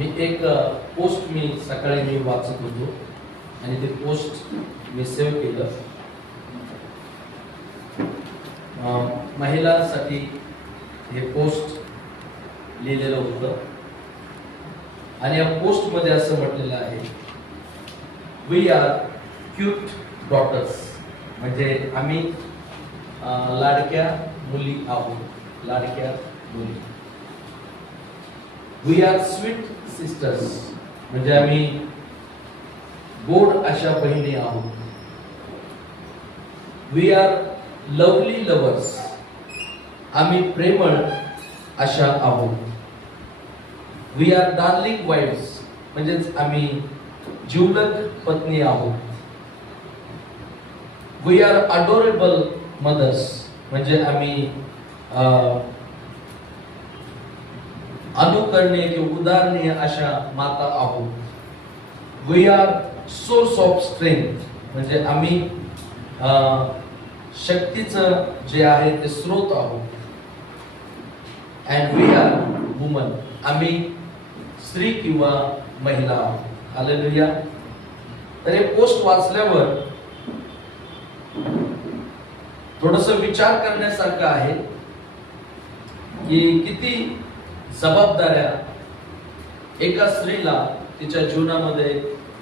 मी एक पोस्ट सकाळी वाचत होतो आणि ते पोस्ट मी सेव्ह केलं. महिलांसाठी हे पोस्ट लिहिलेलं होतं आणि या पोस्ट मध्ये असं म्हटलेलं आहे, वी आर क्यूट डॉटर्स. म्हणजे आम्ही लाडक्या मुली आहोत, लाडक्या मुली. वी आर स्वीट सिस्टर्स, म्हणजे आम्ही गोड अशा बहिणी आहोत. वी आर लवली लवर्स, आम्ही प्रेमळ अशा आहोत. वी आर डार्लिंग वाईफ्स, म्हणजेच आम्ही जिवलग पत्नी आहोत. वी आर अडोरेबल मदर्स, म्हणजे आम्ही अनुकरणीय किंवा उदाहरणीय अशा माता आहोत. We are source of strength, म्हणजे आम्ही शक्तीचं जे आहे ते स्रोत आहोत. अँड वी आर वुमन, आम्ही स्त्री किंवा महिला आहोत. हालेलुया. तर हे पोस्ट वाचल्यावर थोडस विचार करण्यासारखं आहे की किती जबाबदाऱ्या एका स्त्रीला तिच्या जीवनामध्ये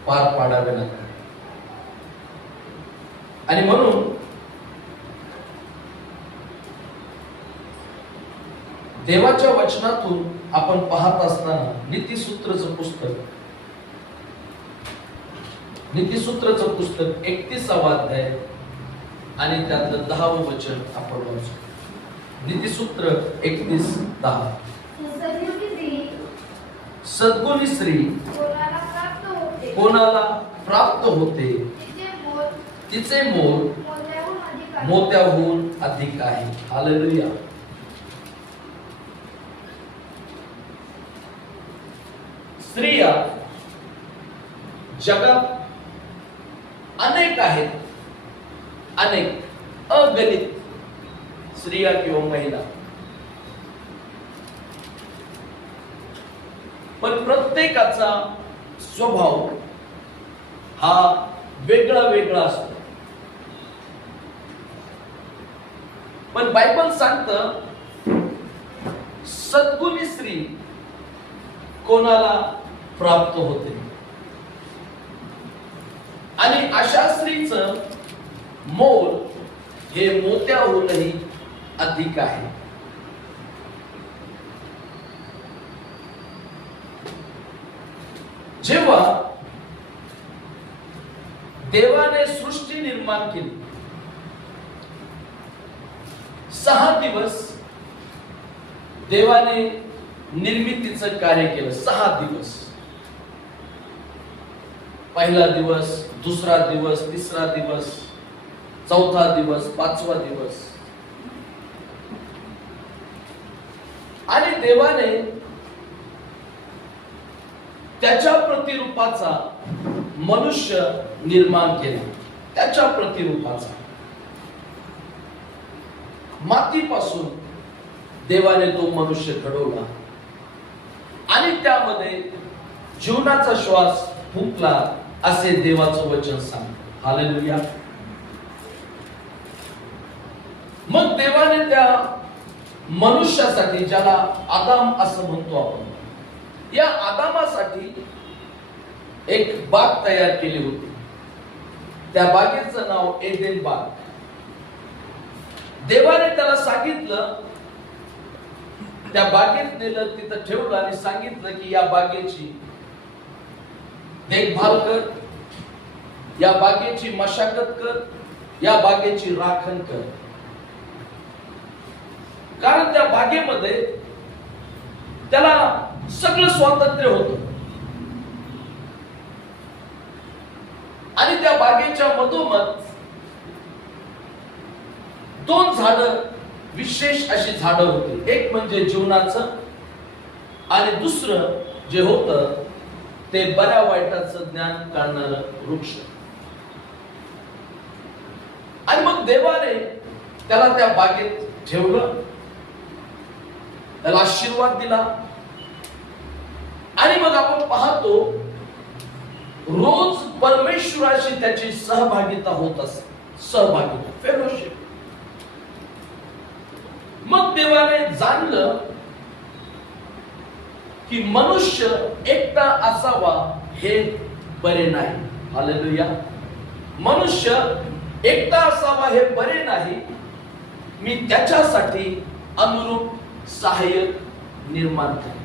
पार पाडाव्या लागतात. आणि म्हणून देवाच्या वचनातून आपण पाहत असताना नीतिसूत्रचं पुस्तक 31वा अध्याय आणि त्यातलं 10वं वचन आपण वाचू. नीतिसूत्र 31:10. सद्गुणी स्त्री कोणाला प्राप्त होते, तिचे मोल मोत्याहून अधिक आहे. हालेलुया. स्त्रिया जगात अनेक आहेत, अनेक, अगणित स्त्रिया किंवा महिला. पण प्रत्येकाचा स्वभाव हा वेगळा वेगळा असतो. पण बायबल सांगतं सद्गुणी स्त्री कोणाला प्राप्त होते आणि अशा स्त्रीचं मोल हे मोत्याहूनही अधिक आहे. जेव्हा देवाने सृष्टी निर्माण केली, 6 दिवस देवाने निर्मितीचं कार्य केलं. 6 दिवस. पहिला दिवस, दुसरा दिवस, तिसरा दिवस, चौथा दिवस, 5वा दिवस. आणि देवाने त्याच्या प्रतिरूपाचा मनुष्य निर्माण केला. त्याच्या प्रतिरूपाचा मातीपासून देवाने तो मनुष्य घडवला आणि त्यामध्ये जीवनाचा श्वास फुंकला असे देवाचं वचन सांगतं. हालेलुया. मग देवाने त्या मनुष्यासाठी, ज्याला आदाम असं म्हणतो आपण, या आदामासाठी एक बाग तयार केली होती. त्या बागेचं नाव एदेन बाग. देवाने त्याला सांगितलं, त्या बागेत नेलं, तिथं ठेवलं आणि सांगितलं की या बागेची देखभाल कर, या बागेची मशागत कर, या बागेची राखण कर. कारण त्या बागेमध्ये त्याला सगळं स्वातंत्र्य होतं आणि त्या बागेच्या मधोमध 2 झाडं, विशेष अशी झाडं होती. एक म्हणजे जीवनाचं आणि दुसरं जे होतं ते बऱ्या वाईटाचं ज्ञान काढणारं वृक्ष. आणि मग देवाने त्याला त्या बागेत ठेवलं, त्याला आशीर्वाद दिला आणि मग मग आपण पाहतो रोज परमेश्वराशी त्याची सहभागिता होत असते, सहभागिता, फेलोशिप. मग देवाने जाणलं की मनुष्य एकटा असावा हे बरे नाही. हालेलुया. मनुष्य एकटा असावा हे बरे नाही, मी त्याच्यासाठी अनुरूप सहाय्यक निर्माण केले.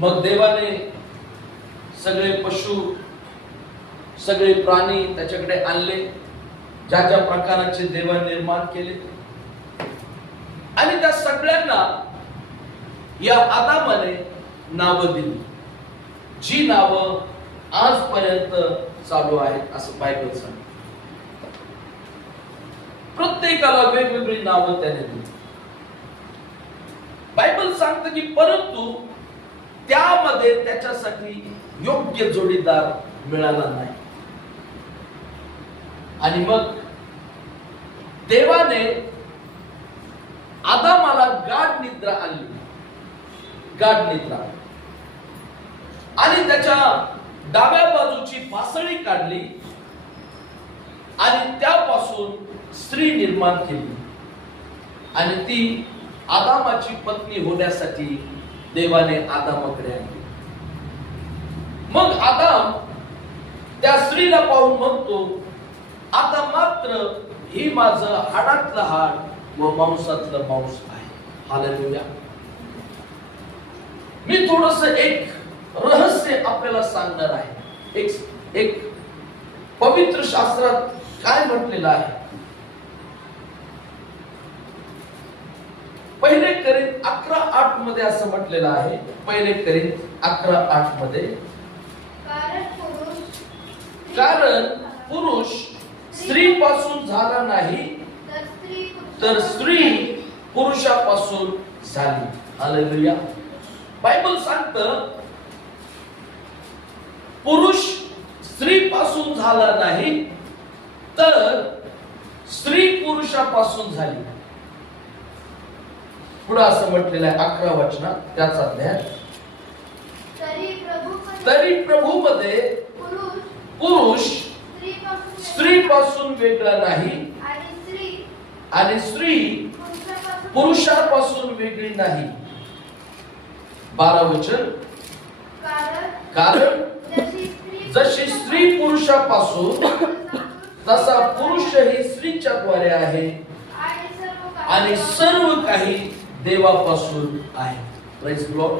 मग देवाने सगळे पशु, सगळे प्राणी त्याच्याकडे आणले, ज्या ज्या प्रकाराचे देवाने निर्माण केले, आणि त्या सगळ्यांना या आदामाने नावं दिली, जी नावं आजपर्यंत चालू आहेत असं बायबल सांगते. प्रत्येकाला वेगवेगळी नावं त्याने दिली. बायबल सांगतं की परंतु त्यामध्ये त्याच्यासाठी योग्य जोडीदार मिळाला नाही. आणि मग देवाने आदामाला गाढ निद्रा आणली, गाढ निद्रा, आणि त्याच्या डाव्या बाजूची पासळी काढली आणि त्यापासून स्त्री निर्माण केली, आणि ती आदामाची पत्नी होण्यासाठी देवाने आदामाकडे आणली. मग आदाम त्या स्त्रीला पाहून म्हणतो, आता मात्र ही माझं हाडातलं हाड व मांसातलं मांस आहे. हालेलुया. मी थोडस एक रहस्य आपल्याला सांगणार आहे. एक पवित्र शास्त्रात काय म्हटलेलं आहे. पहिले करिंथ 11:8 मध्ये असं म्हटलेलं आहे. पहिले करिंथ 11:8 मध्ये, कारण पुरुष स्त्री पासून झाला नाही, तर स्त्री पुरुषापासून झाली. हालेलुया. बायबल सांगतं पुरुष स्त्री पासून झाला नाही, तर स्त्री पुरुषापासून झाली. पुढे असं म्हटलेलं आहे 11 वचनात, त्याचा अध्याय, तरी प्रभू मध्ये पुरुष स्त्री पासून वेगळा नाही, आणि स्त्री पुरुषापासून वेगळी नाही. 12 वचन, कारण जशी स्त्री पुरुषापासून, तसा पुरुषही स्त्रीच्या द्वारे आहे, आणि सर्व काही देवापासून आहे. Praise the Lord.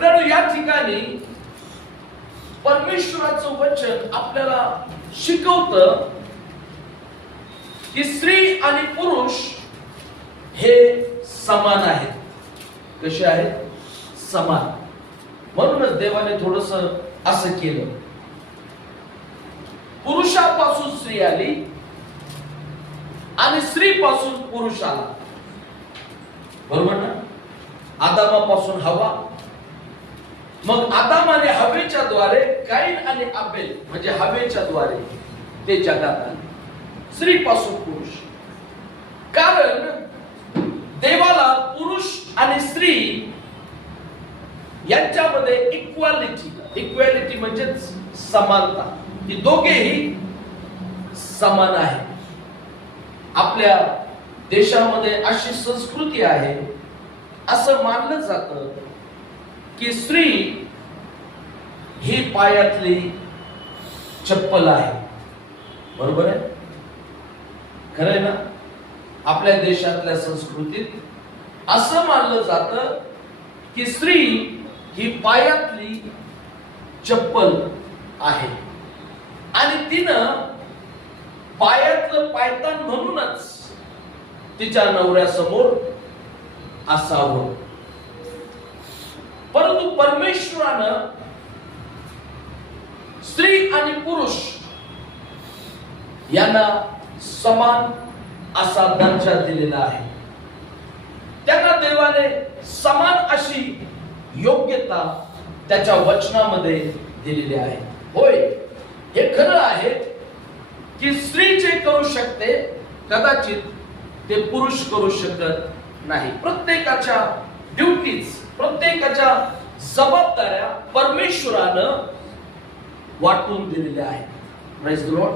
कारण या ठिकाणी परमेश्वराचं वचन आपल्याला शिकवतं की स्त्री आणि पुरुष हे समान आहेत. कसे आहेत? समान. म्हणूनच देवाने थोडस असं केलं, पुरुषापासून स्त्री आली आणि स्त्रीपासून पुरुष आला. बरोबर ना? आदामापासून हवा, मग आदामाने हवेच्या द्वारे काईन आणि आबेल, म्हणजे हवेच्या द्वारे ते जगात आले. स्त्रीपासून पुरुष. कारण देवाला पुरुष आणि स्त्री यांच्यामध्ये इक्वॅलिटी म्हणजे समानता, की दोघेही समान आहे. आपल्या देशामध्ये अशी संस्कृती आहे, असं मानलं जातं की स्त्री ही पायातली चप्पल आहे. बरोबर आहे? खरं आहे ना? आपल्या देशातल्या संस्कृतीत असं मानलं जातं की स्त्री ही पायातली चप्पल आहे, आणि तिनं पायातलं पायतान म्हणूनच तिच्या नवऱ्यासमोर असावं. परंतु परमेश्वरानं स्त्री आणि पुरुष यांना समान असा दर्जा दिलेला आहे. त्यांना देवाने समान अशी योग्यता त्याच्या वचनामध्ये दिलेली आहे. होय, हे खरं आहे की स्त्री जे करू शकते कदाचित ते पुरुष करू शकत नाही. प्रत्येकाच्या ड्युटीज प्रत्येकाच्या जबाबदाऱ्या परमेश्वरानं वाटून दिलेल्या आहेत. Praise the Lord.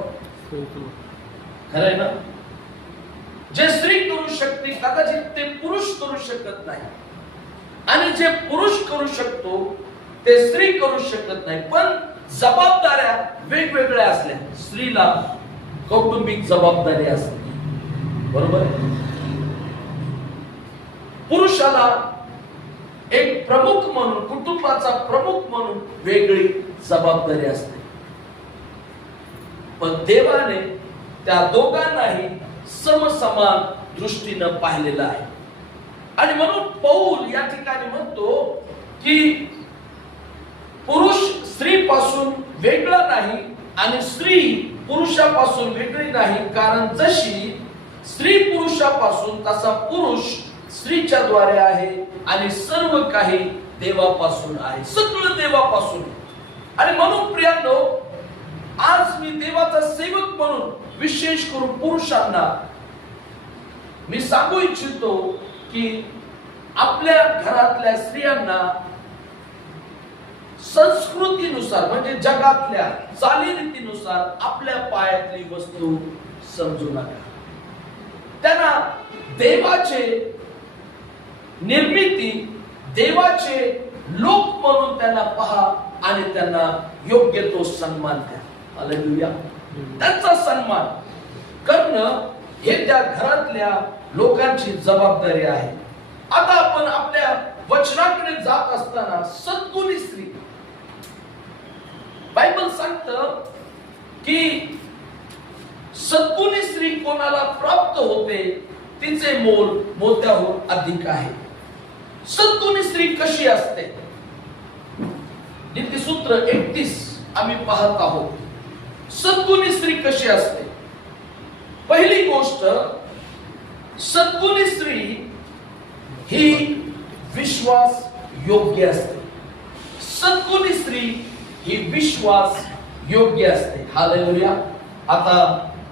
खरं आहे ना? जे स्त्री करू शकते कदाचित ते पुरुष करू शकत नाही, आणि जे पुरुष करू शकतो ते स्त्री करू शकत नाही. पण जबाबदाऱ्या वेगवेगळ्या असल्या. स्त्रीला कौटुंबिक जबाबदारी असते, बरोबर आहे. पुरुषाला एक प्रमुख म्हणून, कुटुंबाचा प्रमुख म्हणून वेगळी जबाबदारी असते. पण देवाने त्या दोघांनाही समसमान दृष्टीनं पाहिलेलं आहे. आणि म्हणून पौल या ठिकाणी म्हणतो की पुरुष स्त्रीपासून वेगळा नाही आणि स्त्री पुरुषापासून वेगळी नाही. कारण जशी स्त्री पुरुषापासून तसा पुरुष स्त्रीच्या द्वारे आहे, आणि सर्व काही देवापासून आहे, सगळं देवापासून. आणि म्हणून प्रियांनो, आज मी देवाचा सेवक म्हणून विशेष करून पुरुषांना मी सांगू इच्छितो की आपल्या घरातल्या स्त्रियांना संस्कृतीनुसार, म्हणजे जगातल्या चालीरीतीनुसार आपल्या पायातली वस्तू समजू नका. त्यांना देवाचे निर्मिती, देवाचे लोक म्हणून त्यांना पहा आणि त्यांना योग्य तो सन्मान द्या. हालेलुया. त्यांचा सन्मान करणं हे त्या घरातल्या लोकांची जबाबदारी आहे. आता आपण आपल्या वचनाकडे जात असताना सद्गुणी स्त्री, बायबल सांगतं की सद्गुणी स्त्री कोणाला प्राप्त होते तिचे मोल मोत्याहून अधिक आहे. सद्गुणी स्त्री कशी असते? नीतिसूत्र 31 आम्ही पाहत आहोत. सद्गुणी स्त्री कशी असते? पहिली गोष्ट, सद्गुणी स्त्री ही विश्वास योग्य असते. सद्गुणी स्त्री ही विश्वास योग्य असते. हालेलुया. आता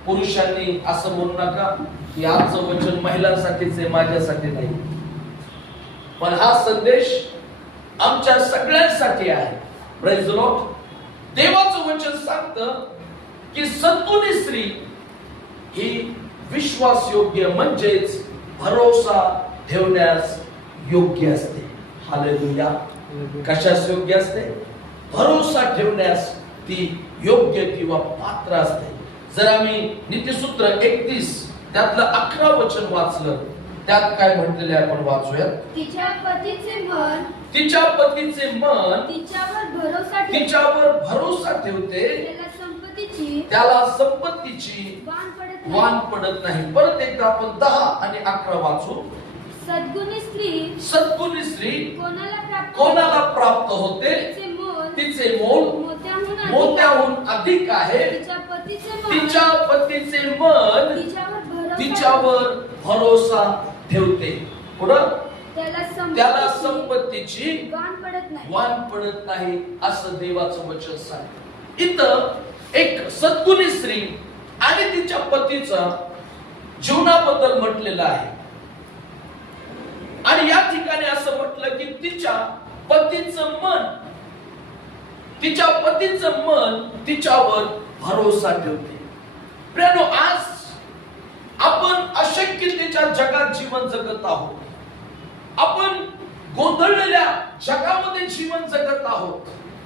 पुरुषांनी असं म्हणू नका की आजचं वचन महिलांसाठीच आहे, माझ्यासाठी नाही. पण हा संदेश आमच्या सगळ्यांसाठी आहे. Praise the Lord. देवाचं वचन सांगतं की सद्गुणी स्त्री ही विश्वास योग्य, म्हणजेच भरोसा ठेवण्यास योग्य असते. हालेलुया. कशास योग्य असते? भरोसा ठेवण्यास ती योग्य किंवा पात्र असते. जर आम्ही नीतिसूत्र 31 त्यातलं 11 वचन वाचलं, त्यात काय म्हटलेले आपण वाचूया. तिच्या पतीचे मन तिच्यावर भरोसा ठेवते, त्याला संपत्तीची वाण पडत नाही. परत एकदा आपण 10 आणि 11 वाचू. सद्गुणी स्त्री कोणाला प्राप्त होते तिचे मोल मोत्याहून अधिक आहे. तिच्या पतीचे मन तिच्यावर भरोसा ठेवते. पुढं त्याला संपत्तीची वाण पडत नाही, असं देवाचं वचन सांगतं. इथं एक सद्गुणी स्त्री आणि तिच्या पतीचा जीवनाबद्दल म्हटलेलं आहे. आणि या ठिकाणी असं म्हटलं की तिच्या पतीचं मन तिच्यावर भरोसा ठेवते. प्रियानो, आज आपण अशक्यतेच्या जगात जीवन जगत आहोत. आपण गोंधळलेल्या जगामध्ये जीवन जगत आहोत.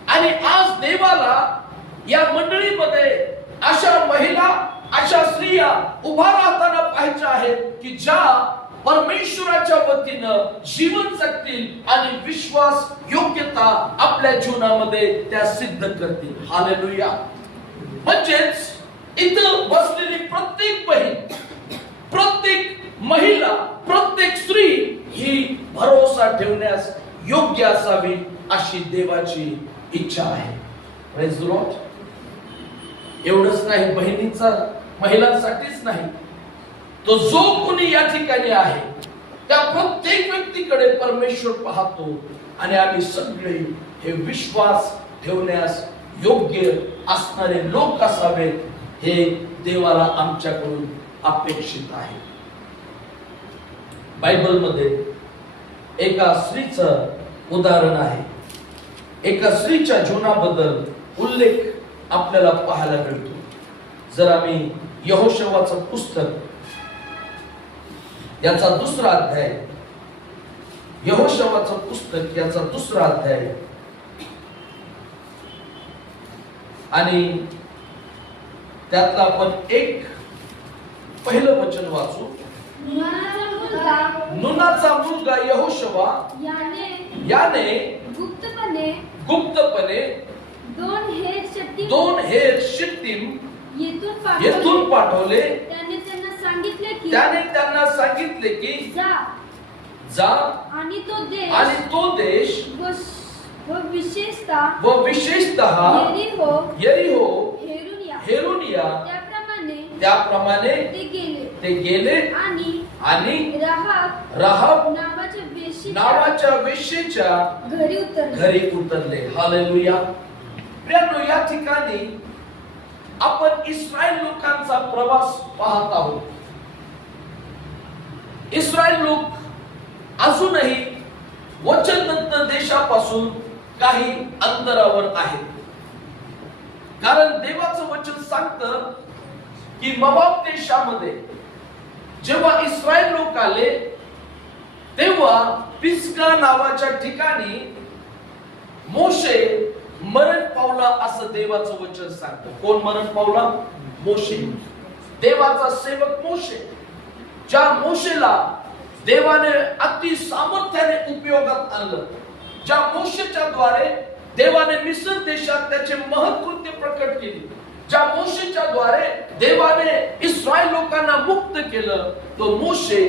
आणि आज देवाला या मंडळीमध्ये अशा महिला, अशा स्त्रिया उभा राहताना पाहायच्या आहेत की ज्या परमेश्वराच्या वतीनं जीवन जगतील आणि विश्वास योग्यता आपल्या जीवनामध्ये त्या सिद्ध करतील. हालेलुया. म्हणजेच इथं बसलेली प्रत्येक बहीण, प्रत्येक महिला, प्रत्येक स्त्री ही भरोसा ठेवण्यास योग्य असावी अशी देवाची इच्छा आहे. Praise the Lord. एवढंच नाही, बहिणींचा महिलांसाठीच नाही, तो जो कोणी या ठिकाणी आहे त्या प्रत्येक व्यक्तीकडे परमेश्वर पाहतो. आणि आम्ही सगळे हे विश्वास ठेवण्यास योग्य असणारे लोक असावेत, हे देवाला आमच्याकडून अपेक्षित आहे. बायबलमध्ये एका स्त्रीचं उदाहरण आहे. एका स्त्रीच्या जीवनाबद्दल उल्लेख आपल्याला पाहायला मिळतो. जर आम्ही यहोशुवाचं पुस्तक याचा 2रा अध्याय, यहोशुवाचं पुस्तक याचा 2रा अध्याय आणि त्यातला आपण एक पहिलं वचन वाचू. नूनाचा मुलगा यहोशुवा याने गुप्तपणे दोन हेर शिट्टीम येथून पाठवले. त्याने त्यांना सांगितले की जा आणि तो देश व विशेषतः यरीहो हेरोनिया त्याप्रमाणे ते गेले आणि राहाब नावाच्या वेश्येच्या घरी उतरले. हालेलुया. प्रियांनो, या ठिकाणी आपण इस्रायल लोकांचा प्रवास पाहत आहोत. इस्रायल लोक अजूनही वचनदत्त देशापासून काही अंतरावर आहेत. कारण देवाचं वचन सांगतं की मोआब देशामध्ये जेव्हा इस्रायल लोक आले तेव्हा पिस्गा नावाच्या ठिकाणी मोशे मरण पावला असं देवाचं वचन सांगतं. कोण मरण पावला? मोशे, देवाचा सेवक मोशे. ज्या मोशेला देवाने अति सामर्थ्याने उपयोगात आणलं, ज्या मोशेच्या द्वारे देवाने मिस्र देशात त्याचे महत्कृत्य प्रकट केले, ज्या मोशेच्या द्वारे देवाने इस्रायल लोकांना मुक्त केलं, तो मोशे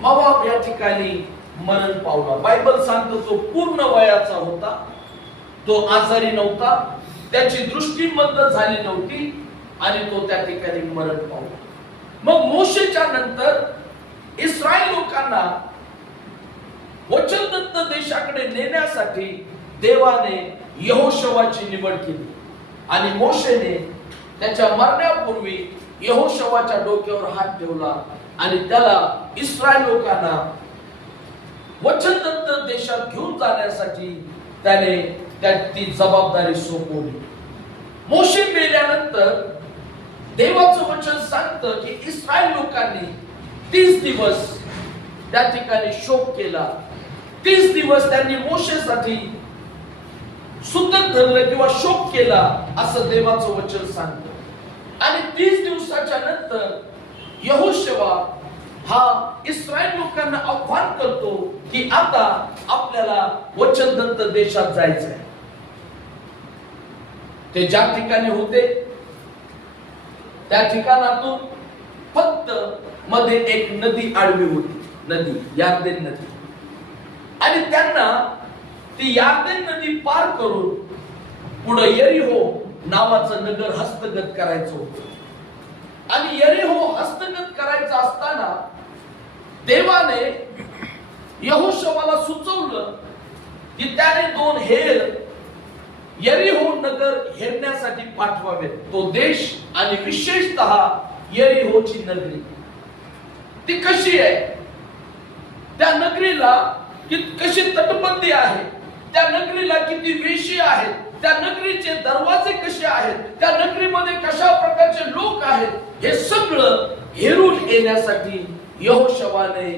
मोआब या ठिकाणी मरण पावला. बायबल सांगतो तो पूर्ण वयाचा होता, तो आजारी नव्हता, त्याची दृष्टी मंद झाली नव्हती आणि तो त्या ठिकाणी मरण पावला. मग मोशेच्या नंतर इस्रायल लोकांना वचनदत्त देशाकडे नेण्यासाठी देवाने यहोशुवाची निवड केली आणि मोशेने त्याच्या मरण्यापूर्वी यहोशुवाच्या डोक्यावर हात ठेवला आणि त्याला इस्रायल लोकांना वचनदत्त देशात घेऊन जाण्यासाठी त्याने ती जबाबदारी सोपवली. मोशे मेल्यानंतर देवाचं वचन सांगतं की इस्रायल लोकांनी 30 दिवस त्या ठिकाणी शोक केला. 30 दिवस त्यांनी मोशेसाठी सुतक धरलं किंवा शोक केला असं देवाचं वचन सांगतं. आणि 30 दिवसाच्या नंतर यहोशुवा हा इस्रायल लोकांना आव्हान करतो की आता आपल्याला वचनदत्त देशात जायचंय. ते ज्या ठिकाणी होते त्या ठिकाणातून फक्त मध्ये एक नदी आडवी होती, नदी यार्देन नदी. आणि त्यांना ती यार्देन नदी पार करून पुढे यरीहो नावाचं नगर हस्तगत करायचं होतं. आणि यरीहो हस्तगत करायचं असताना देवाने यहोशुवाला सुचवलं की त्याने 2 हेर यरीहो नगर हेरण्यासाठी पाठवावे. तो देश आणि विशेषतः यरीहोची नगरी ती कशी आहे, त्या नगरीला कशी तटबंदी आहे, त्या नगरीला किती वेशी आहेत, त्या नगरीचे दरवाजे कसे आहेत, त्या नगरीमध्ये कशा प्रकारचे लोक आहेत, हे सगळं हेरून येण्यासाठी यहोशुवाने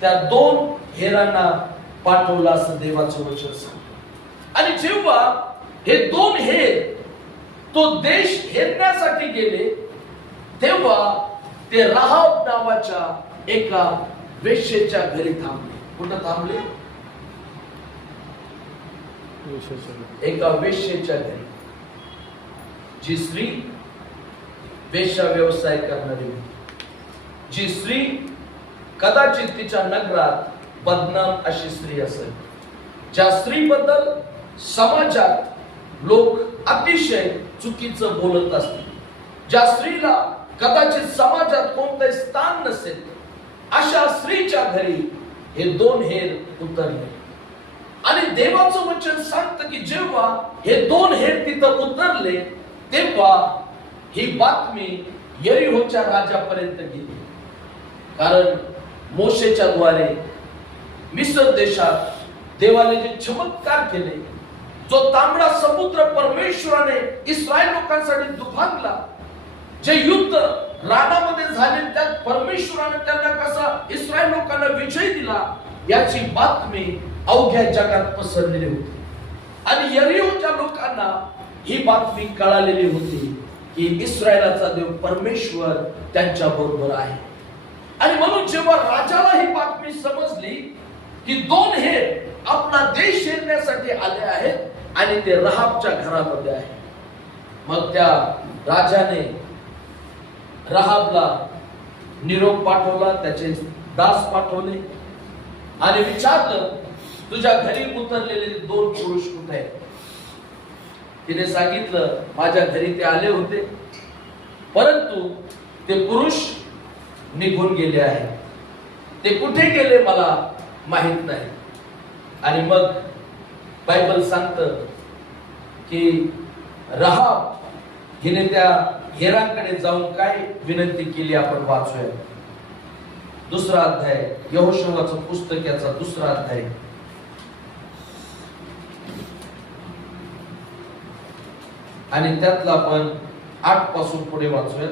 त्या 2 हेरांना पाठवलं असं देवाचं वचन सांगतं. आणि जेव्हा हे 2 हेर तो देश हेरण्यासाठी गेले तेव्हा ते राहाब नावाच्या एका वेश्येच्या घरी थांबले. कुठं थांबले? एका वेश्येच्या घरी. जी स्त्री वेश्या व्यवसाय करणारी, जी स्त्री कदाचित तिच्या नगरात बदनाम अशी स्त्री असेल, ज्या स्त्रीबद्दल समाजात लोक अतिशय चुकीचं बोलत असतील, ज्या स्त्रीला कदाचित समाजात कोणतं स्थान नसेल, अशा स्त्रीच्या घरी हे 2 हेर उतरले. आणि देवाचं वचन सांगतं की जेव्हा हे 2 हेर तिथं उतरले तेव्हा ही बातमी यरीहोच्या राजापर्यंत गेली. कारण मोशेच्या द्वारे मिस्र देशात देवाने जे चमत्कार केले, जो तांबडा समुद्र परमेश्वराने इस्रायल लोकांसाठी दुभांगला, जे युद्ध रानामध्ये झाले त्यात परमेश्वराने त्यांना कसा इस्रायल लोकांना विजय दिला, याची बातमी अवघ्या जगात पसरलेली होती. आणि यरीहोच्या लोकांना ही बातमी कळालेली होती की इस्रायलाचा देव परमेश्वर त्यांच्या बरोबर आहे. आणि म्हणून जेव्हा राजाला ही बातमी समजली की 2 हेर आपला देश येण्यासाठी आले आहेत आणि ते राहाबच्या घरामध्ये आहे, मग त्या राजाने राहाबला निरोप पाठवला, त्याचे दास पाठवले आणि विचारलं, तुझ्या घरी उतरलेले 2 पुरुष कुठे आहेत? तिने सांगितलं, माझ्या घरी ते आले होते, परंतु ते पुरुष निघून गेले आहेत. ते कुठे गेले मला माहित नाही. आणि मग बायबल सांगतं की राहाब हिने त्या हेरांकडे जाऊन काय विनंती केली, आपण वाचूया. 2रा अध्याय, यहोशुवाचं पुस्तक, याचा 2रा अध्याय आणि त्यातला आपण 8 पासून पुढे वाचूया.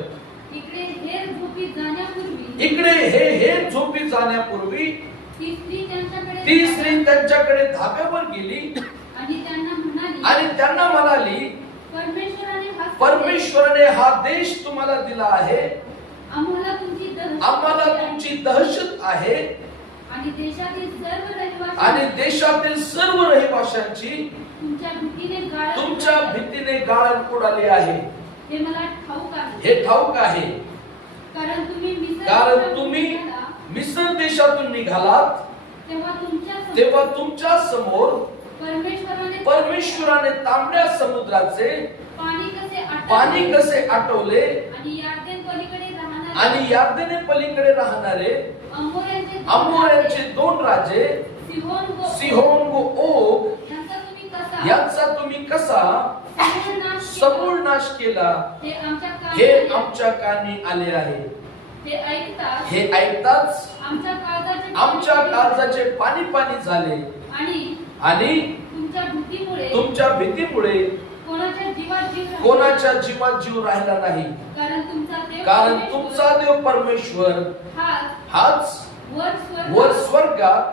इकडे हेर झोपी जाण्यापूर्वी हे झोपी जाण्यापूर्वी ती स्त्री त्यांच्याकडे धाब्यावर गेली आणि त्यांना म्हणाली, परमेश्वराने हा देश तुम्हाला दिला आहे, आम्हाला तुमची दहशत आहे आणि देशातील सर्व रहिवाशांची तुमच्या भीतीने गाळण उडाली आहे. हे ठाऊक आहे, कारण तुम्ही मिस्र देशातून निघालात तेव्हा तुमच्या समोर परमेश्वराने तांबड्या समुद्राचे पाणी कसे आटवले आणि यार्देने पलीकडे राहणारे अमोऱ्यांचे 2 राजे सिहोन व ओग यांचा तुम्ही कसा समूळ नाश केला, हे आमच्या कानी आले आहे. हे ऐकताच आमच्या काळजाचे पाणी पाणी झाले आणि तुमच्या भीतीमुळे कोणाच्या जीवात जीव राहिला नाही, कारण तुमचा देव परमेश्वर हाच वर स्वर्गात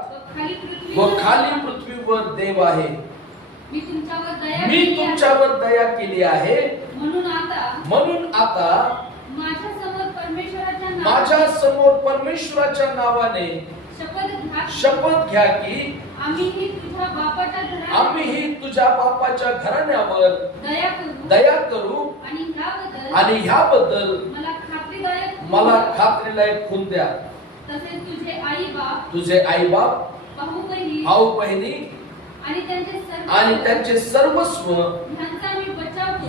व खाली पृथ्वीवर देव आहे. मी तुमच्यावर दया केली आहे, म्हणून आता माझ्या समोर परमेश्वराच्या नावाने शपथ घ्या की आम्हीही तुझ्या बापाच्या घराण्यावर दया करू आणि ह्याबद्दल मला खात्रीलायक खून द्या. तुझे आई बाप भाऊ बहिणी आणि त्यांचे सर्वस्व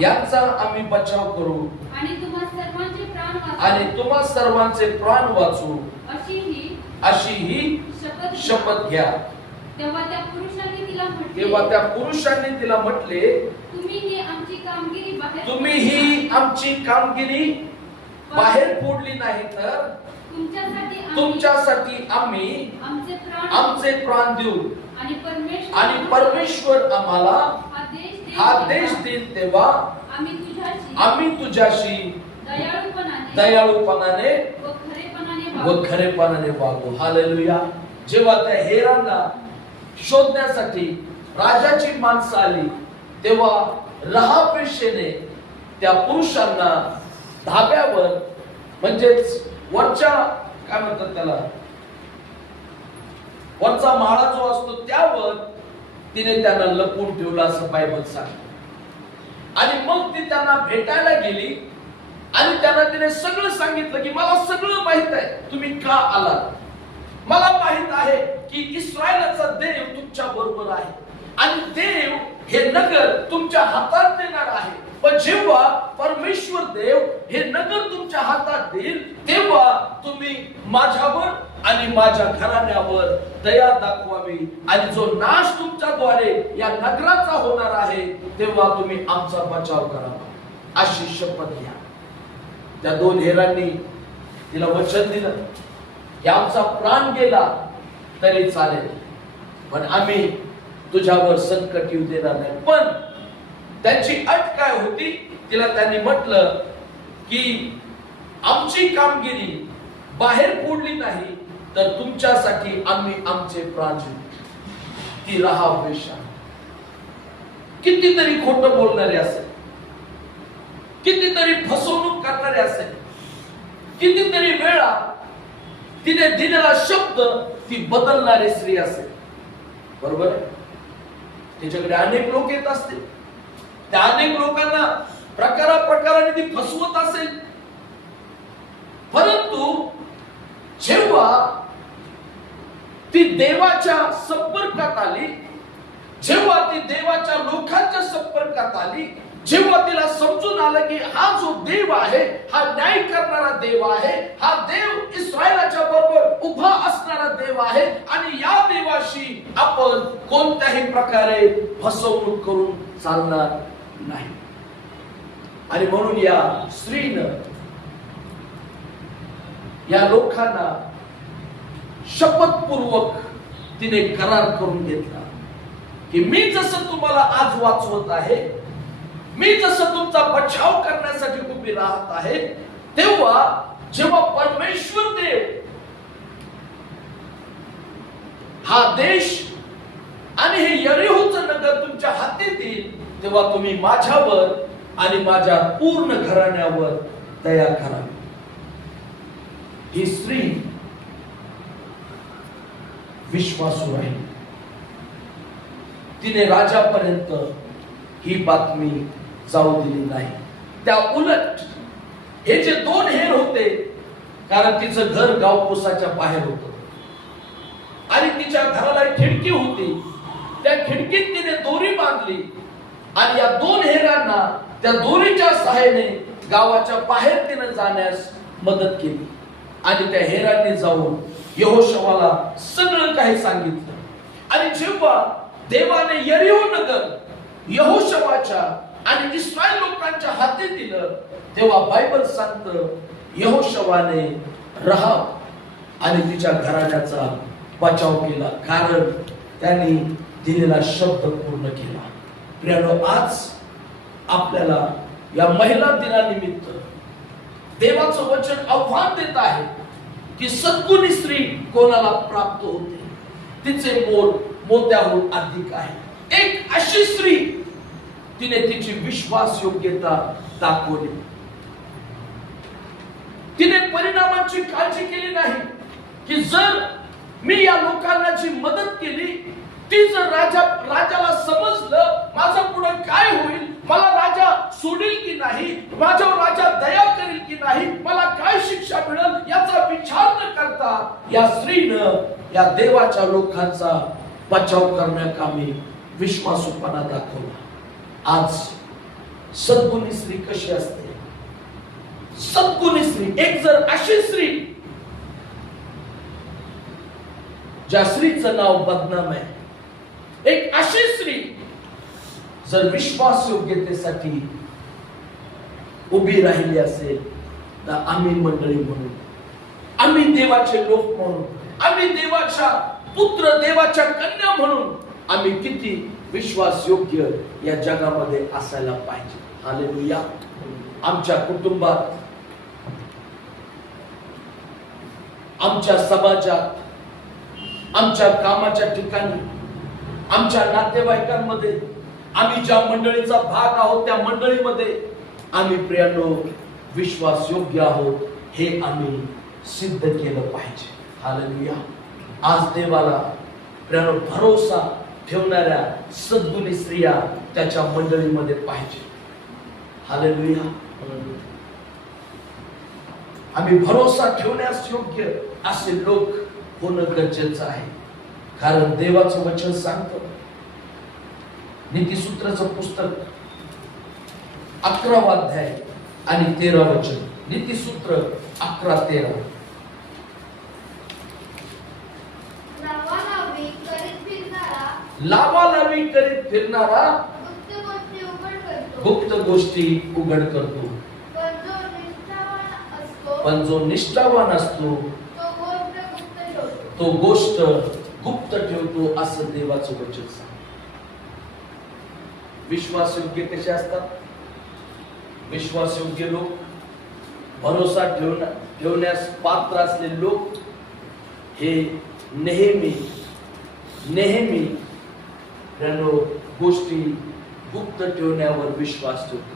यांचा आम्ही बचाव करू आणि तुम्हा सर्वांचे प्राण वाचू, अशी ही शपथ घ्या. तेव्हा त्या पुरुषांनी तिला म्हटले, तुम्ही ही आमची कामगिरी बाहेर फोडली नाही तर तुमच्यासाठी आम्ही आमचे प्राण देऊ आणि परमेश्वर आम्हाला हा देश देईल तेव्हा आम्ही तुझ्याशी दयाळूपणाने व खरेपणाने वागू. हालेलुया. जेव्हा त्या हेरांना शोधण्यासाठी राजाची माणसं आली तेव्हा राहाब वेश्येने त्या पुरुषांना धाब्यावर, म्हणजेच वरच्या काय म्हणतात त्याला, वरचा माळा जो असतो त्यावर तिने त्यांना लपवून ठेवलं असं बायबल सांगते. आणि मग ती त्यांना भेटायला गेली आणि त्यांना तिने सगळं सांगितलं की मला सगळं माहित आहे, तुम्ही का आलात. मला माहित आहे की इस्रायलाचा देव तुमच्या बरोबर आहे आणि देव हे नगर तुमच्या हातात देणार आहे. पण जेव्हा परमेश्वर देव हे नगर तुमच्या हातात देईल तेव्हा तुम्ही माझ्यावर आणि माझ्या घराण्यावर दया दाखवावी आणि जो नाश तुमच्याद्वारे या नगराचा होणार आहे तेव्हा तुम्ही आमचा बचाव करावा, अशी शपथ घ्या. त्या 2 हेरांनी तिला वचन दिलं की आमचा प्राण गेला तरी चालेल, पण आम्ही तुझ्यावर संकट येऊ देणार नाही. पण त्यांची अट काय होती? तिला त्यांनी म्हटलं की आमची कामगिरी बाहेर फोडली नाही तर तुमच्यासाठी आम्ही आमचे प्राण देऊ. ती राहाव वेश्या कितीतरी खोटं बोलणारे असेल, कितीतरी फसवणूक करणारे असेल, कितीतरी वेळा तिने दिलेला शब्द ती बदलणारी स्त्री असेल, बरोबर आहे? तिच्याकडे अनेक लोक येत असतील, त्या अनेक लोकांना प्रकाराने ती फसवत असेल. परंतु जेव्हा ती देवाच्या संपर्कात आली, जेव्हा ती देवाच्या लोकांच्या संपर्कात आली, जेव्हा तिला समजून आलं की हा जो देव आहे हा न्याय करणारा देव आहे, हा देव इस्रायलाच्या बरोबर उभा असणारा देव आहे आणि या देवाशी आपण कोणत्याही प्रकारे फसवणूक करून चालणार नाही. आणि म्हणून या स्त्रीनं या लोकांना शपथपूर्वक तिने करार करून घेतला की मी जसं तुम्हाला आज वाचवत आहे, मी जसं तुमचा बचाव करण्यासाठी उभी राहत आहे, तेव्हा जेव्हा परमेश्वर देव हा देश आणि हे यरीहोचं नगर तुमच्या हातात येईल, तेव्हा तुम्ही माझ्यावर आणि माझ्या पूर्ण घराण्यावर दया करावी. ही स्त्री विश्वासू राहील. तिने राजापर्यंत ही बातमी जाऊ दिली नाही. त्या उलट हे जे दोन हेर होते, कारण तिचं घर गावकोसाच्या बाहेर होतं आणि तिच्या घराला एक खिडकी होती, त्या खिडकीत तिने दोरी बांधली आणि या दोन हेरांना त्या दोरीच्या सहाय्याने गावाच्या बाहेर तिने जाण्यास मदत केली. आणि त्या हेरांनी जाऊन यहोशवाला सगळं काही सांगितलं. आणि जेव्हा देवाने यरीहो नगर यहोशवाच्या आणि इस्रायल लोकांच्या हाती दिलं, तेव्हा बायबल सांगतं यहोशवाने राहाब आणि तिच्या घराण्याचा बचाव केला, कारण त्यांनी दिलेला शब्द पूर्ण केला. प्रियानो, आज आपल्याला या महिला दिनानिमित्त देवाचं वचन आव्हान देत आहे की सद्गुणी स्त्री कोणाला प्राप्त होते, तिचे मोल मोत्याहून अधिक आहे. एक अशी स्त्री, तिने तिची विश्वास योग्यता दाखवली. तिने परिणामाची काळजी केली नाही की जर मी या लोकांना जी मदत केली, ती जर राजाला समजलं माझं पुढे काय होईल, मला राजा सोडेल की नाही, माझ्यावर राजा दया करेल की नाही, मला काय शिक्षा मिळेल याचा विचार न करता या स्त्रीनं या देवाच्या लोकांचा बचाव करण्याकामी विश्वासूपणा दाखवला. आज सद्गुणी स्त्री कशी असते? सद्गुणी स्त्री, एक जर अशी स्त्री ज्या स्त्रीचं नाव बदनाम आहे, एक अशी स्त्री जर विश्वास योग्यतेसाठी उभी राहिली असेल, तर आम्ही मंडळी म्हणून, आम्ही देवाचे लोक म्हणून, आम्ही देवाच्या पुत्र, देवाच्या कन्या म्हणून आम्ही किती विश्वास योग्य या जगामध्ये असायला पाहिजे. हालेलुया. आमच्या कुटुंबात, आमच्या समाजात, आमच्या कामाच्या ठिकाणी, आमच्या नातेवाईकांमध्ये, आम्ही ज्या मंडळीचा भाग आहोत त्या मंडळीमध्ये आम्ही प्रियानो विश्वास योग्य आहोत हे आम्ही सिद्ध केलं पाहिजे. हालेलुया. आज देवाला प्रियानो भरोसा ठेवणाऱ्या सद्गुणी स्त्रिया त्याच्या मंडळीमध्ये पाहिजे. हालेलुया. आम्ही भरोसा ठेवण्यास योग्य असे लोक होणं गरजेचं आहे, कारण देवाचं वचन सांगतं, नीतिसूत्राचं पुस्तक 11वा अध्याय आणि 13 वचन. नीतिसूत्र 11:13. लावालावी करीत फिरणारा गुप्त गोष्टी उघड करतो, पण जो निष्ठावान असतो तो गोष्ट गुप्त ठेवतो, असं देवाचं वचन सांगतं. विश्वासयोग्य कसे असतात? विश्वासयोग्य लोक, भरोसा ठेवण्यास पात्र असलेले लोक हे नेहमी नेहमी गोष्टी गुप्त ठेवण्यावर विश्वास ठेवतात.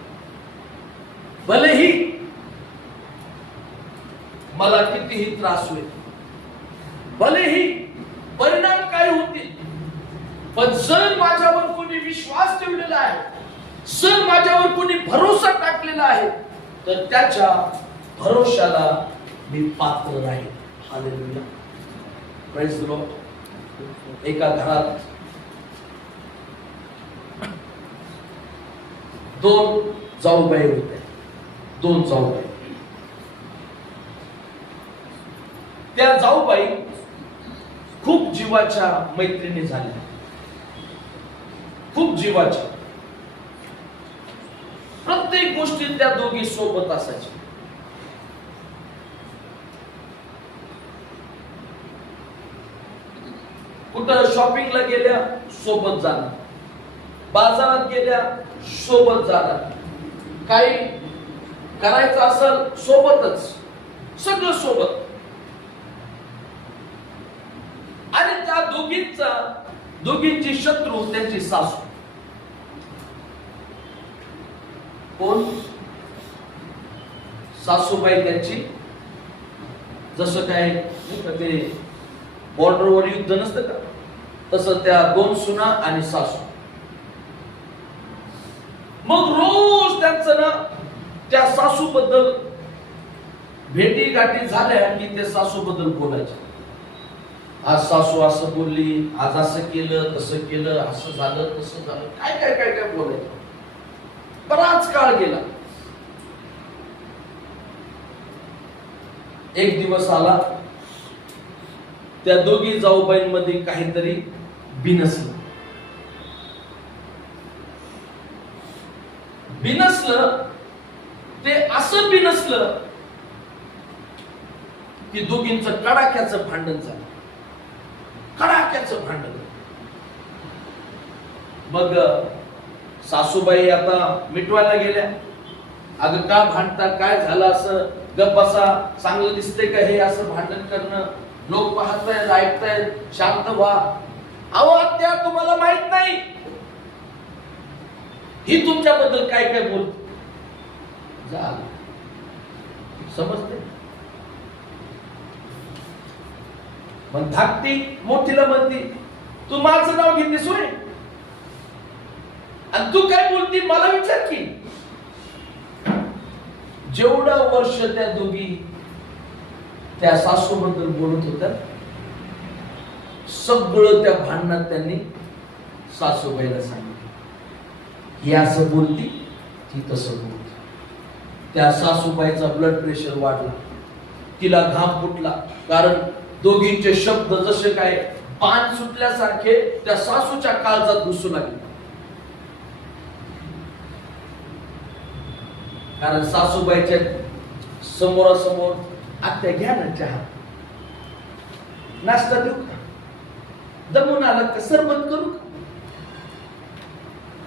भलेही मला कितीही त्रास होईल, भलेही परिणाम काय होतील, पण जर माझ्यावर कोणी विश्वास ठेवलेला आहे, जर माझ्यावर कोणी भरोसा टाकलेला आहे, तर त्याच्या भरोशाला मी पात्र राहील. Hallelujah, praise the Lord. एका घरात दोन जाऊबाई होते. दोन जाऊबाई. त्या जाऊबाई खूप जीवाच्या मैत्रिणी झाल्या, खूप जीवाच्या. प्रत्येक गोष्टीत त्या दोघी सोबत असायच्या. कुठं शॉपिंगला गेल्या सोबत जाणार, बाजारात गेल्या सोबत जाणार, काही करायचं असेल सोबतच, सगळं सोबत. आणि त्या दोघींची शत्रू त्यांची सासू. कोण? सासूबाई त्यांची. जसं काय ते बॉर्डरवर युद्ध नसतं का, तसं त्या दोन सुना आणि सासू. मग रोज त्यांचं ना त्या सासू बद्दल भेटी गाठी झाल्या की ते सासू बद्दल बोलायचे. आज सासू असं बोलली, आज असं केलं, तसं केलं, असं झालं, तसं झालं, काय काय काय काय बोलायचं. बराच काळ गेला. एक दिवस आला, त्या दोघी जाऊबाईंमध्ये काहीतरी बिनसलं. ते असं बिनसलं की दोघींचं कडाक्याचं भांडण झालं. कडाक्याचं भांडण. मग सासूबाई आता मिटवायला गेल्या. अगं का भांडता, काय झालं? असं गप बसा, चांगलं दिसते का हे असं भांडण करणं? लोक पाहतायत, ऐकतायत, शांत व्हा. अहो आत्या, तुम्हाला माहित नाही ही तुमच्याबद्दल काय काय बोलते. समजते? मग धाकटी मोठीला म्हणती, तू माझं नाव घेतलीस होय, आणि तू काय बोलती मला विचार की. जेवढं वर्ष त्या दोघी त्या सासूबद्दल बोलत होत्या, सगळं त्या भांडणात त्यांनी सासूबाईला सांगितलं. ही असं बोलती, ती तसं बोलती. त्या सासूबाईचा ब्लड प्रेशर वाढला, तिला घाम फुटला. कारण दोघींचे शब्द जसे काय बाण सुटल्यासारखे त्या सासूच्या काळजात घुसू लागले. कारण सासूबाईच्या समोरासमोर, आत्या घ्या ना चहा, नाश्ता देऊ का, दमून आला का, सरबत करू का?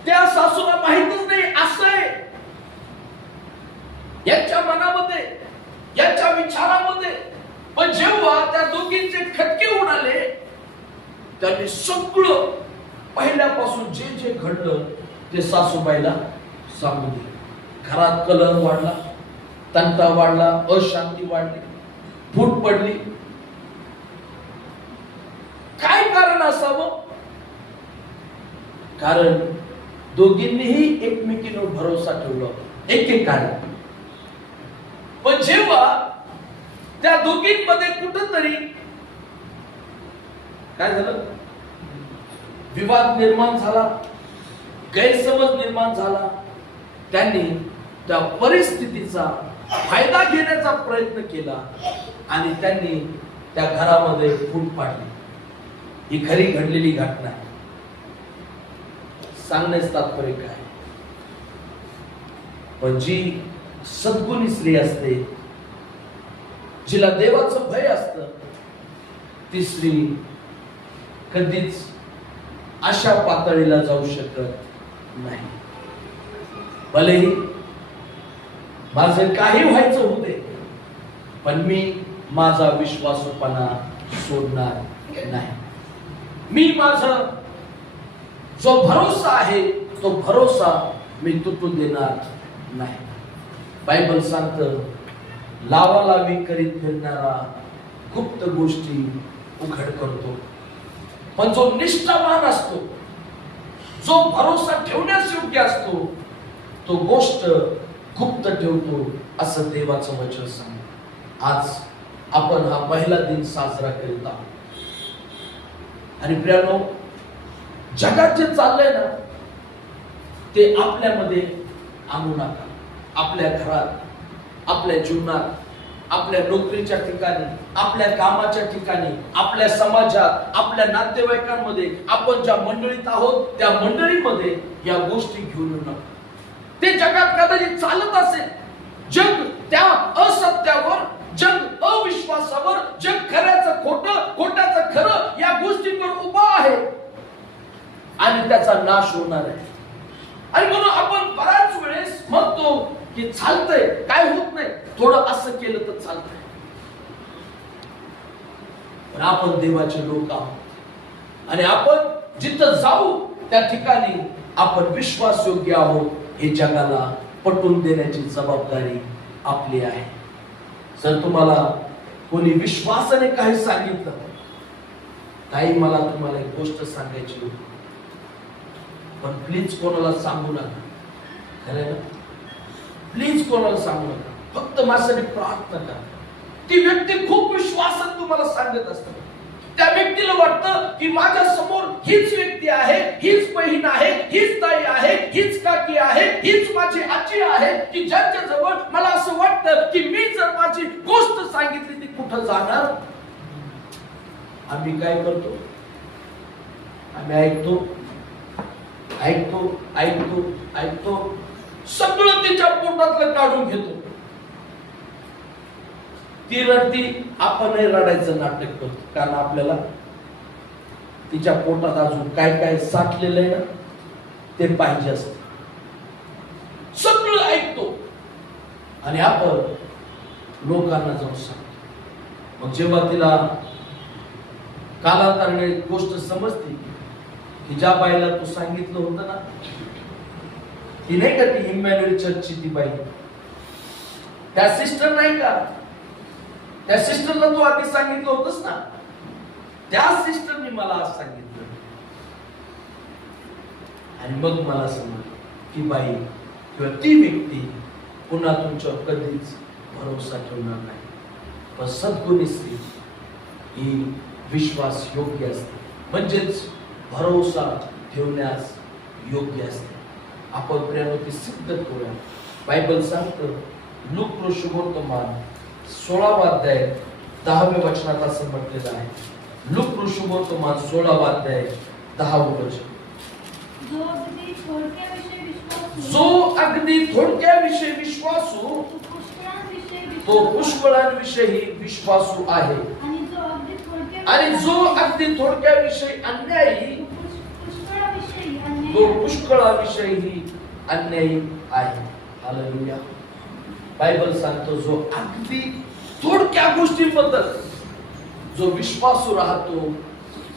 त्या सासूला माहितच नाही असं आहे. याच्या मनामध्ये, याच्या विचारामध्ये. पण जेव्हा त्या दोघींचे खटके उडाले, त्यांनी सगळं पहिल्यापासून जे जे घडलं ते सासूबाईला सांगू दिले. घरात कलह वाढला, तंटा वाढला, अशांती वाढली, फूट पडली. काय कारण असावं? कारण दोघींनीही एकमेकींवर भरोसा ठेवला होता एकेकाळी. पण जेव्हा त्या दोघींमध्ये कुठंतरी काय झालं, विवाद निर्माण झाला, गैरसमज निर्माण झाला, त्यांनी त्या परिस्थितीचा फायदा घेण्याचा प्रयत्न केला आणि त्यांनी त्या घरामध्ये फूट पाडली. ही खरी घडलेली घटना आहे. सांगण्याचं तात्पर्य काय? पण जी सद्गुणी स्त्री असते, जिला देवाचं भय असतं, ती स्त्री कधीच अशा पातळीला जाऊ शकत नाही. भलेही माझं काही व्हायचं होते, पण मी माझा विश्वासूपणा सोडणार नाही. मी माझा जो भरोसा आहे तो भरोसा मी तुटू देणार नाही. बायबल सांगतं, लावालावी करीत फिरणारा गुप्त गोष्टी उघड करतो, पण जो निष्ठावान असतो, जो भरोसा ठेवण्यास योग्य असतो, तो गोष्ट गुप्त ठेवतो, असं देवाचं वचन सांगतं. आज आपण हा पहिला दिन साजरा करीत आहोत. आणि प्रियानो, जगात जे चाललंय ना ते आपल्यामध्ये आणू नका. आपल्या घरात, आपल्या जीवनात, आपल्या नोकरीच्या ठिकाणी, आपल्या कामाच्या ठिकाणी, आपल्या समाजात, आपल्या नातेवाईकांमध्ये, आपण ज्या मंडळीत आहोत त्या मंडळीमध्ये या गोष्टी घेऊन येऊ नका. ते जगात कदाचित चालत असेल, जग त्या असत्यावर, जग अविश्वासावर, जग खऱ्याचं खोटं, खोट्याचं खरं या गोष्टींवर उभा आहे आणि त्याचा नाश होणार आहे. आणि म्हणून आपण बऱ्याच वेळेस म्हणतो की चालतंय, काय होत नाही, थोडं असं केलं तर चालतंय. पण आपण देवाचे लोक आहोत आणि आपण जिथं जाऊ त्या ठिकाणी आपण विश्वास योग्य आहोत हे जगाला पटवून देण्याची जबाबदारी आपली आहे. जर तुम्हाला कोणी विश्वासाने काही सांगितलं, काही मला तुम्हाला एक गोष्ट सांगायची होती, पण प्लीज कोणाला सांगू नका. खरं ना? प्लीज कोणाला सांगू नका. फक्त माझ्यासाठी प्रार्थना करा. ती व्यक्ती खूप विश्वासात तुम्हाला सांगत असते. त्या व्यक्तीला वाटतं की माझ्या समोर हीच व्यक्ती आहे, हीच बहीण आहे, हीच ताई आहे, हीच काकी आहे, हीच माझी आजी आहे, की ज्यांच्या जवळ मला असं वाटतं की मी जर माझी गोष्ट सांगितली ती कुठं जाणार. आम्ही काय करतो? आम्ही ऐकतो, सगळं तिच्या पोटातलं काढून घेतो. ती रडती, आपणही रडायचं नाटक करतो, कारण आपल्याला तिच्या पोटात अजून काय काय साठलेलं आहे ना ते पाहिजे असतं. सगळं ऐकतो आणि आपण लोकांना जाऊन सांगतो. मग जेव्हा तिला कालांतराने गोष्ट समजते की ज्या बाईला तू सांगितलं होतं ना, ती नाही का ती इमॅन्युअल चर्चची ती बाई, त्या सिस्टर नाही का, त्या सिस्टरला तू आधी सांगितलं होतंस ना, त्या सिस्टरने मला आज सांगितलं. आणि मग मला समजलं की बाई किंवा ती व्यक्ती पुन्हा तुमच्यावर कधीच भरोसा ठेवणार नाही. पण सद्गुणी स्त्री ही विश्वास योग्य असते, म्हणजेच भरोसा ठेवण्यास योग्य असते. आपण प्रेमाची सिद्ध करूया. बायबल सांगतं, लूक शुभवर्तमान 16वा अध्याय 10व्या वचनात असं म्हटलेलं आहे. लूक शुभवर्तमान 16वा अध्याय 10वं वचन. जो अगदी थोडक्याविषयी विश्वासू तो पुष्कळांविषयी विश्वासू आहे, आणि जो अगदी थोडक्याविषयी अन्यायी तो पुष्कळाविषयी अन्यायी आहे. हालेलुया. बायबल सांगतो, जो अगदी थोडक्या गोष्टींबद्दल जो विश्वासू राहतो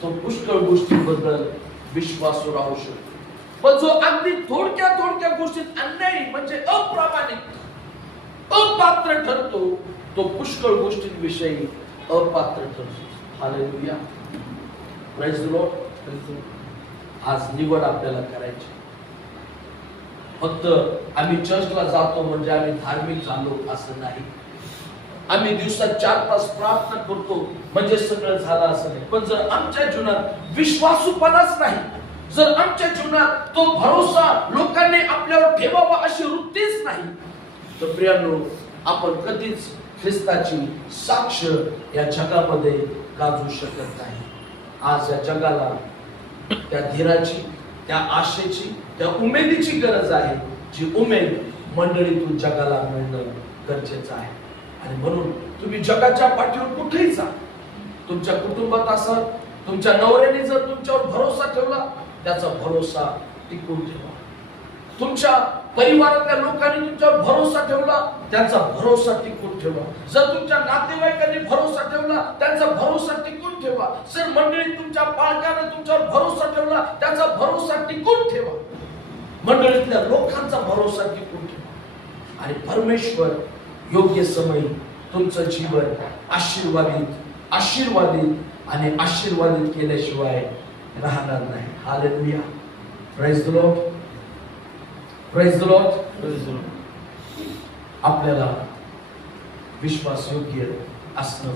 तो पुष्कळ गोष्टींबद्दल विश्वासू राहू शकतो. पण जो अगदी थोडक्या गोष्टीत अन्यायी म्हणजे अप्रामाणिक, अपात्र ठरतो, तो पुष्कळ गोष्टींविषयी अपात्र ठरतो. हालेलुया. Praise the Lord. आज निवड आपल्याला करायची. फक्त आम्ही चर्चला जातो म्हणजे आम्ही धार्मिक झालो असं नाही. आम्ही दिवसात 4 तास प्रार्थना करतो म्हणजे सगळं झालं असं नाही. पण जर आमच्या जीवनात विश्वासूपणाच नाही, जर आमच्या जीवनात तो भरोसा लोकांनी आपल्यावर ठेवावा अशी वृत्तीच नाही, तर प्रियांनो आपण कधीच ख्रिस्ताची साक्ष या जगामध्ये गाजवू शकत नाही. आज या जगाला त्या धीराची, त्या आशेची, त्या उमेदीची गरज आहे, जी उमेद मंडळीतून जगाला मिळणं गरजेचं आहे. आणि म्हणून तुम्ही जगाच्या पाठीवर कुठेही जा, तुमच्या कुटुंबात असाल, तुमच्या नवऱ्याने जर तुमच्यावर भरोसा ठेवला, त्याचा भरोसा टिकून ठेवा. तुमच्या परिवारातल्या लोकांनी तुमच्यावर भरोसा ठेवला, त्यांचा भरोसा टिकून ठेवा. जर तुमच्या नातेवाईकांनी भरोसा ठेवला, त्यांचा भरोसा टिकून ठेवा. जर मंडळीत तुमच्या पालकांनी तुमच्यावर भरोसा ठेवला, त्याचा भरोसा टिकून ठेवा. मंडळीतल्या लोकांचा भरोसा टिकून ठेवा. आणि परमेश्वर योग्य समय तुमचं जीवन आशीर्वादित आणि आशीर्वादित केल्याशिवाय राहणार नाही. Hallelujah. Praise the Lord. Praise the Lord. आपल्याला विश्वास योग्य असणं